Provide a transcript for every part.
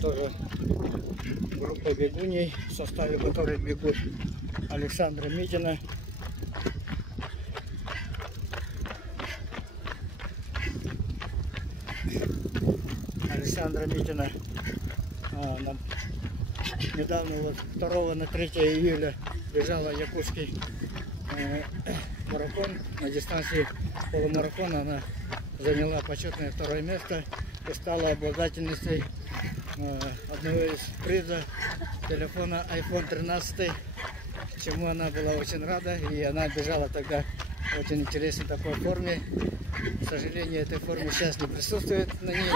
Тоже группа бегуней, в составе которой бегут Александра Митина, недавно, вот 2 на 3 июля бежала якутский марафон. На дистанции полумарафона она заняла почетное 2-е место и стала обладательницей одного из приза телефона iPhone 13, чему она была очень рада. И она бежала тогда в очень интересной такой форме. К сожалению, этой формы сейчас не присутствует на ней.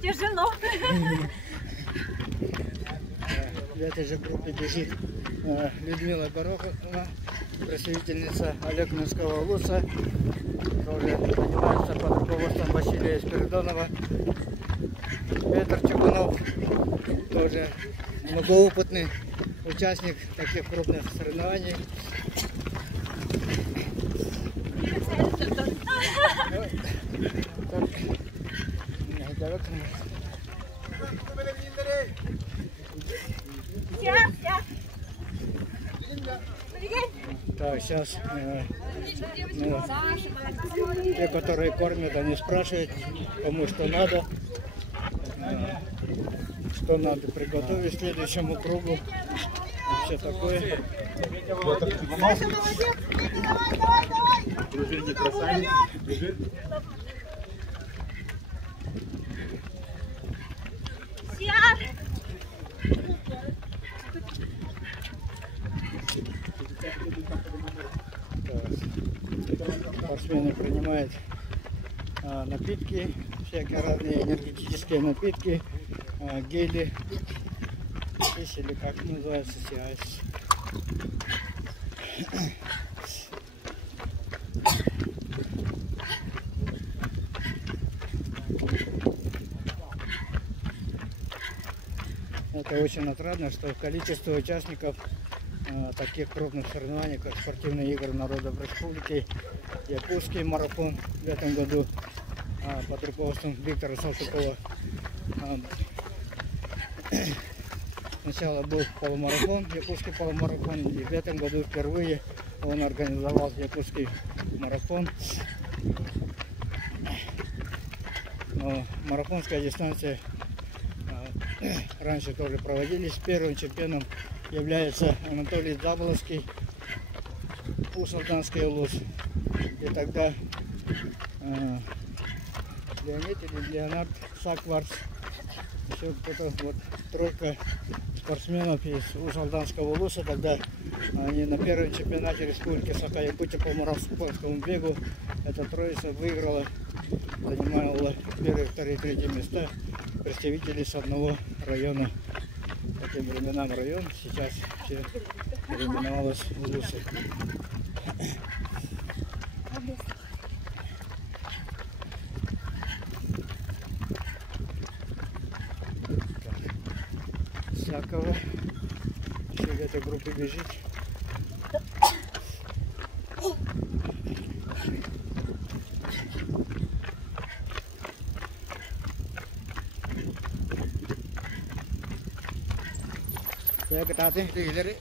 Тяжело. В этой же группе бежит Людмила Горохова, представительница Олекнинского улуса, тоже занимается под руководством Василия Спиридонова. Петр Чугунов, тоже многоопытный участник таких крупных соревнований. Так, сейчас те, которые кормят, они спрашивают, кому что надо приготовить к следующему кругу. Все такое. Дружине красавец бежит. Спортсмены принимают напитки, всякие разные энергетические напитки, гели, или как называется, сиайс. Это очень отрадно, что количество участников таких крупных соревнований, как спортивные игры народов республики, якутский марафон в этом году под руководством Виктора Салтыкова. Сначала был полумарафон, якутский полумарафон, и в этом году впервые он организовал якутский марафон. Но марафонская дистанция раньше тоже проводились. Первым чемпионом является Анатолий Заболоцкий, Усалданский улус. И тогда Леонард Сакварс, еще кто-то, вот тройка спортсменов из Усалданского улуса, тогда они на первом чемпионате Республики Саха-Якутия по марафонскому бегу, эта троица выиграла, занимала первые, вторые, третьи места представители с одного района. По тем временам район, сейчас все переименовалось в улусы. Всякого еще в этой группе бежит. Saya ketatin itu hilir.